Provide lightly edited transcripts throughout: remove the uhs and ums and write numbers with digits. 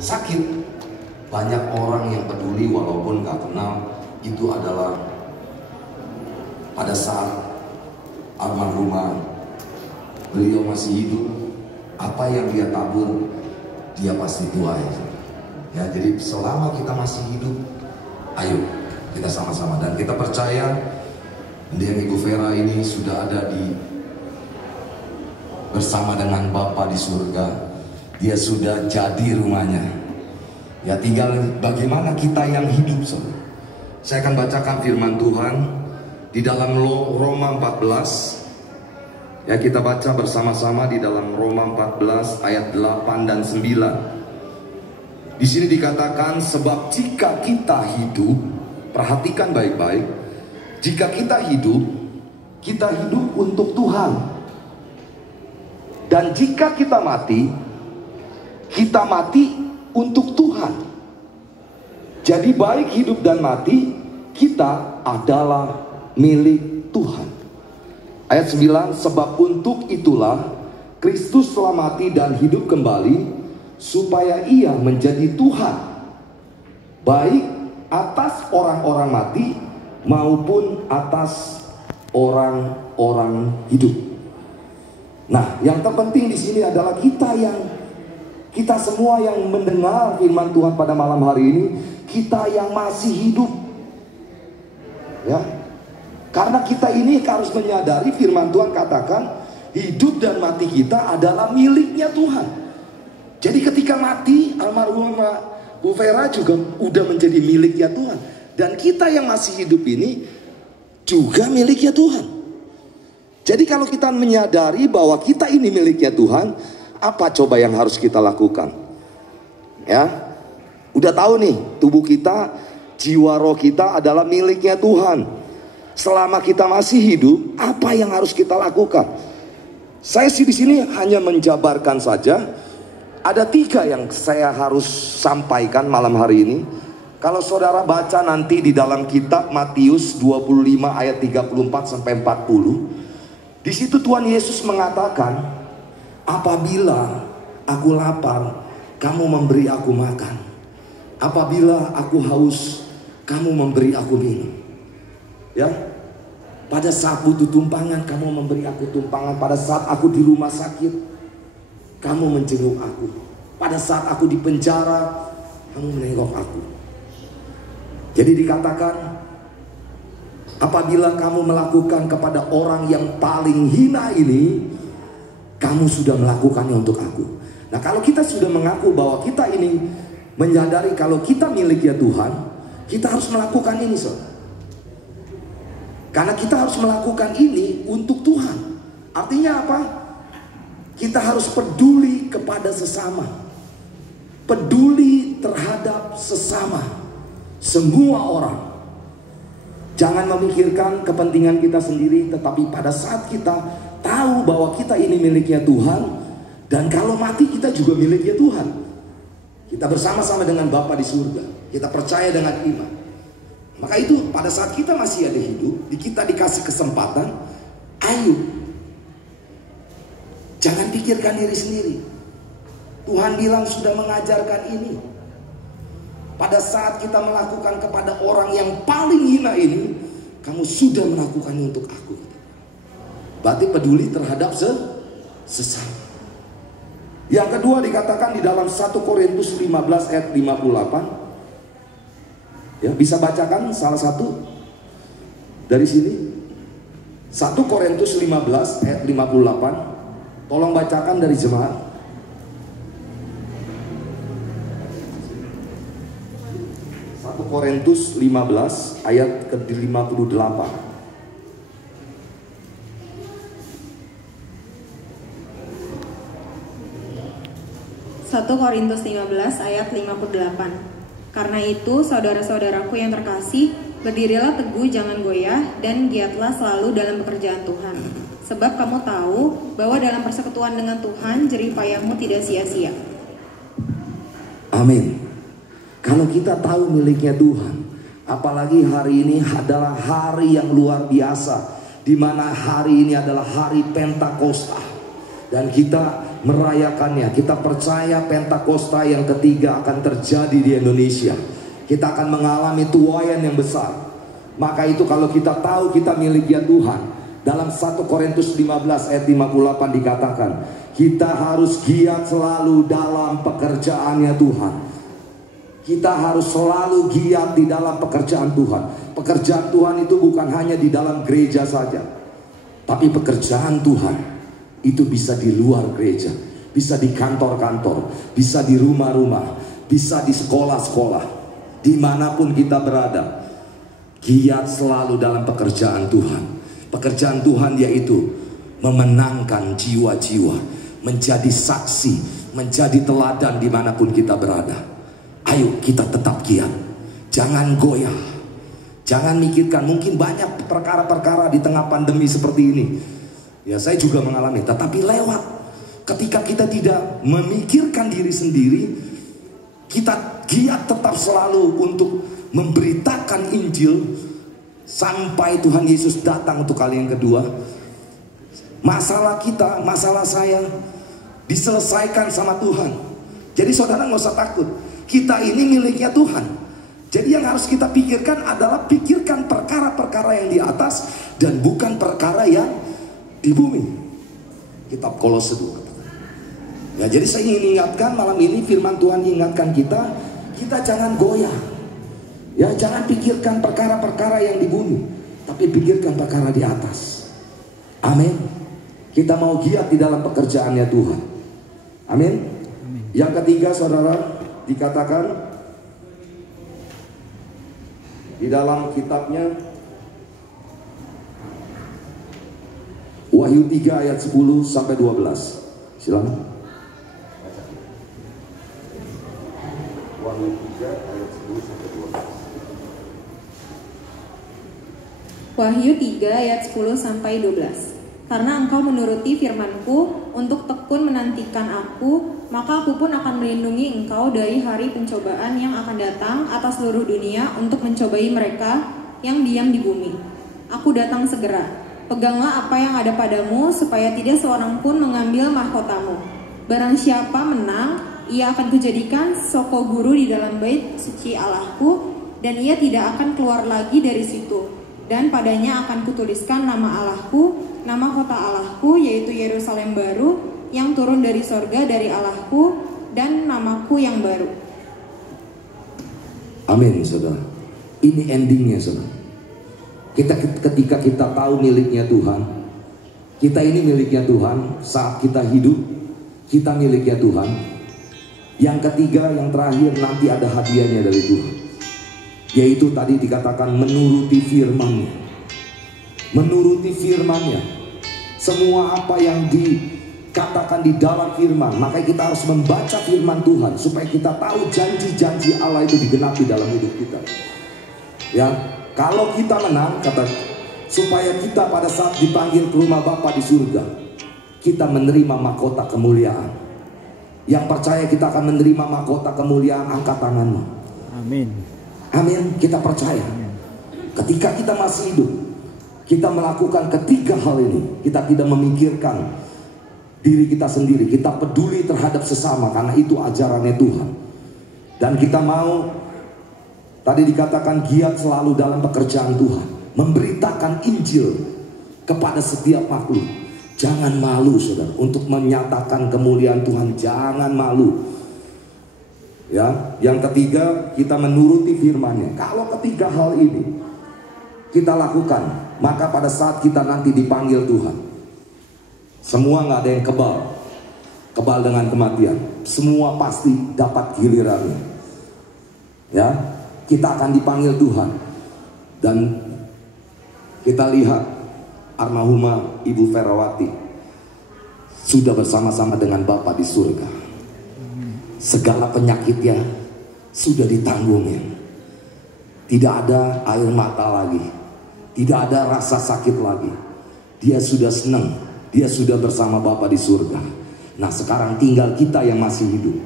Sakit, banyak orang yang peduli walaupun gak kenal. Itu adalah pada saat almarhumah beliau masih hidup, apa yang dia tabur dia pasti tuai. Ya, jadi selama kita masih hidup, ayo kita sama-sama, dan kita percaya dia Ibu Vera ini sudah ada bersama dengan Bapa di surga. Dia sudah jadi rumahnya. Ya, tinggal bagaimana kita yang hidup. Saya akan bacakan firman Tuhan di dalam Roma 14. Ya, kita baca bersama-sama di dalam Roma 14 ayat 8 dan 9. Di sini dikatakan, sebab jika kita hidup, perhatikan baik-baik, jika kita hidup untuk Tuhan. Dan jika kita mati untuk Tuhan. Jadi baik hidup dan mati, kita adalah milik Tuhan. Ayat 9, sebab untuk itulah Kristus telah mati dan hidup kembali, supaya ia menjadi Tuhan, baik atas orang-orang mati maupun atas orang-orang hidup. Nah, yang terpenting di sini adalah kita semua yang mendengar firman Tuhan pada malam hari ini, kita yang masih hidup. Ya. Karena kita ini harus menyadari firman Tuhan katakan, hidup dan mati kita adalah miliknya Tuhan. Jadi ketika mati, almarhumah Bu Vera juga udah menjadi miliknya Tuhan. Dan kita yang masih hidup ini juga miliknya Tuhan. Jadi kalau kita menyadari bahwa kita ini miliknya Tuhan, apa coba yang harus kita lakukan? Ya, udah tahu nih, tubuh kita, jiwa roh kita adalah miliknya Tuhan. Selama kita masih hidup, apa yang harus kita lakukan? Saya sih di sini hanya menjabarkan saja. Ada 3 yang saya harus sampaikan malam hari ini. Kalau saudara baca nanti di dalam kitab Matius 25 ayat 34 sampai 40, di situ Tuhan Yesus mengatakan, apabila aku lapar, kamu memberi aku makan. Apabila aku haus, kamu memberi aku minum. Ya, pada saat butuh tumpangan, kamu memberi aku tumpangan. Pada saat aku di rumah sakit, kamu menjenguk aku. Pada saat aku di penjara, kamu menengok aku. Jadi dikatakan, apabila kamu melakukan kepada orang yang paling hina ini, kamu sudah melakukannya untuk aku. Nah, kalau kita sudah mengaku bahwa kita ini menyadari kalau kita miliknya Tuhan, kita harus melakukan ini, saudara. Karena kita harus melakukan ini untuk Tuhan. Artinya apa? Kita harus peduli kepada sesama. Peduli terhadap sesama. Semua orang. Jangan memikirkan kepentingan kita sendiri, tetapi pada saat kita tahu bahwa kita ini miliknya Tuhan, dan kalau mati kita juga miliknya Tuhan. Kita bersama-sama dengan Bapa di surga. Kita percaya dengan iman. Maka itu pada saat kita masih ada hidup, kita dikasih kesempatan, ayo. Jangan pikirkan diri sendiri. Tuhan bilang sudah mengajarkan ini. Pada saat kita melakukan kepada orang yang paling hina ini, kamu sudah melakukannya untuk aku. Berarti peduli terhadap sesama. Yang kedua dikatakan di dalam 1 Korintus 15 ayat 58. Ya, bisa bacakan salah satu dari sini. 1 Korintus 15 ayat 58. Tolong bacakan dari jemaat. 1 Korintus 15 ayat ke-58. 1 Korintus 15 ayat 58. Karena itu, saudara-saudaraku yang terkasih, berdirilah teguh, jangan goyah, dan giatlah selalu dalam pekerjaan Tuhan. Sebab kamu tahu bahwa dalam persekutuan dengan Tuhan, jerih payahmu tidak sia-sia. Amin. Kalau kita tahu miliknya Tuhan, apalagi hari ini adalah hari yang luar biasa, di mana hari ini adalah hari Pentakosta, dan kita merayakannya. Kita percaya Pentakosta yang ketiga akan terjadi di Indonesia. Kita akan mengalami tuaian yang besar. Maka itu kalau kita tahu kita miliknya Tuhan, dalam 1 Korintus 15 ayat 58 dikatakan, kita harus giat selalu dalam pekerjaannya Tuhan. Kita harus selalu giat di dalam pekerjaan Tuhan. Pekerjaan Tuhan itu bukan hanya di dalam gereja saja, tapi pekerjaan Tuhan itu bisa di luar gereja, bisa di kantor-kantor, bisa di rumah-rumah, bisa di sekolah-sekolah, dimanapun kita berada. Giat selalu dalam pekerjaan Tuhan. Pekerjaan Tuhan yaitu memenangkan jiwa-jiwa, menjadi saksi, menjadi teladan dimanapun kita berada. Ayo kita tetap giat, jangan goyah, jangan mikirkan. Mungkin banyak perkara-perkara di tengah pandemi seperti ini, ya saya juga mengalami, tetapi lewat. Ketika kita tidak memikirkan diri sendiri, kita giat tetap selalu untuk memberitakan Injil sampai Tuhan Yesus datang untuk kali yang kedua. Masalah kita, masalah saya diselesaikan sama Tuhan. Jadi saudara nggak usah takut. Kita ini miliknya Tuhan. Jadi yang harus kita pikirkan adalah pikirkan perkara-perkara yang di atas dan bukan perkara yang di bumi. Kitab Kolose 2. Ya, jadi saya ingin ingatkan malam ini, firman Tuhan ingatkan kita jangan goyah. Ya, jangan pikirkan perkara-perkara yang di bumi, tapi pikirkan perkara di atas. Amin. Kita mau giat di dalam pekerjaannya Tuhan. Amin. Yang ketiga saudara, dikatakan di dalam kitabnya Wahyu 3 ayat 10 sampai 12. Silakan. Wahyu 3 ayat 10 sampai 12. Wahyu 3 ayat 10 sampai 12. Karena engkau menuruti firman-Ku untuk tekun menantikan Aku, maka Aku pun akan melindungi engkau dari hari pencobaan yang akan datang atas seluruh dunia untuk mencobai mereka yang diam di bumi. Aku datang segera. Peganglah apa yang ada padamu, supaya tidak seorang pun mengambil mahkotamu. Barang siapa menang, ia akan kujadikan soko guru di dalam bait suci Allahku, dan ia tidak akan keluar lagi dari situ. Dan padanya akan kutuliskan nama Allahku, nama kota Allahku, yaitu Yerusalem baru, yang turun dari sorga dari Allahku, dan namaku yang baru. Amin saudara. Ini endingnya saudara. Ketika kita tahu miliknya Tuhan, kita ini miliknya Tuhan. Saat kita hidup, kita miliknya Tuhan. Yang ketiga, yang terakhir, nanti ada hadiahnya dari Tuhan, yaitu tadi dikatakan menuruti firman-Nya. Menuruti firman-Nya. Semua apa yang dikatakan di dalam firman, maka kita harus membaca firman Tuhan supaya kita tahu janji-janji Allah itu digenapi dalam hidup kita. Ya, kalau kita menang, kata, supaya kita pada saat dipanggil ke rumah Bapa di surga, kita menerima mahkota kemuliaan. Yang percaya kita akan menerima mahkota kemuliaan, angkat tanganmu. Amin. Amin, kita percaya. Ketika kita masih hidup, kita melakukan ketiga hal ini. Kita tidak memikirkan diri kita sendiri, kita peduli terhadap sesama, karena itu ajarannya Tuhan. Dan kita mau, tadi dikatakan giat selalu dalam pekerjaan Tuhan, memberitakan Injil kepada setiap makhluk. Jangan malu saudara untuk menyatakan kemuliaan Tuhan, jangan malu. Ya, yang ketiga, kita menuruti firman-Nya. Kalau ketiga hal ini kita lakukan, maka pada saat kita nanti dipanggil Tuhan, semua nggak ada yang kebal dengan kematian. Semua pasti dapat gilirannya. Ya, kita akan dipanggil Tuhan, dan kita lihat almarhumah Ibu Ferawati sudah bersama-sama dengan Bapa di surga. Segala penyakitnya sudah ditanggungnya. Tidak ada air mata lagi, tidak ada rasa sakit lagi. Dia sudah senang, dia sudah bersama Bapa di surga. Nah sekarang tinggal kita yang masih hidup.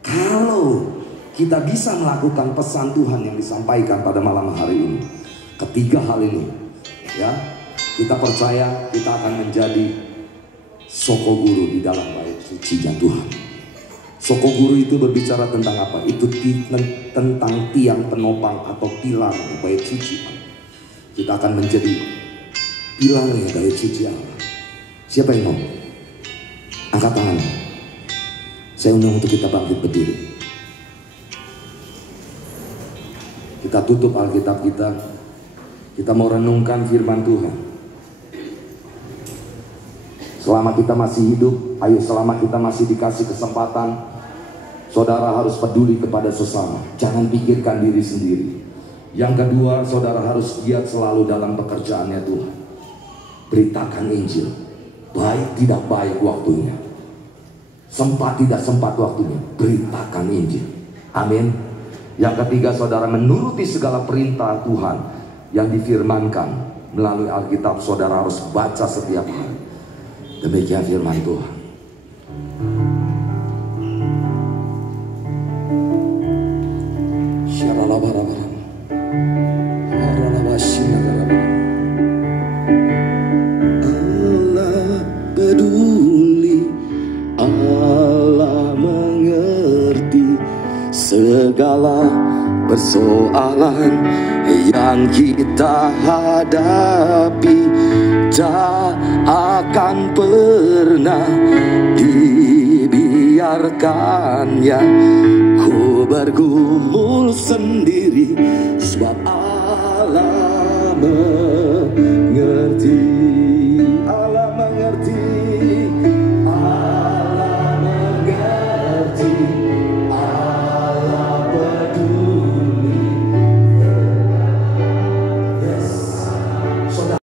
Kalau kita bisa melakukan pesan Tuhan yang disampaikan pada malam hari ini, ketiga hal ini, ya, kita percaya kita akan menjadi Soko Guru di dalam bait suci-Nya Tuhan. Soko Guru itu berbicara tentang apa? Itu tentang tiang penopang atau pilar di bait suci. Kita akan menjadi pilarnya bait suci Allah. Siapa yang mau? Angkat tangan. Saya undang untuk kita bangkit berdiri. Kita tutup Alkitab kita. Kita mau renungkan firman Tuhan. Selama kita masih hidup, ayo selama kita masih dikasih kesempatan, saudara harus peduli kepada sesama. Jangan pikirkan diri sendiri. Yang kedua, saudara harus giat selalu dalam pekerjaannya Tuhan. Beritakan Injil. Baik tidak baik waktunya, sempat tidak sempat waktunya, beritakan Injil. Amin. Yang ketiga, saudara menuruti segala perintah Tuhan yang difirmankan melalui Alkitab. Saudara harus baca setiap hari. Demikian firman Tuhan. Allah peduli, Allah mengerti segala persoalan yang kita hadapi. Tak akan pernah dibiarkannya ku bergumul sendiri, sebab Allah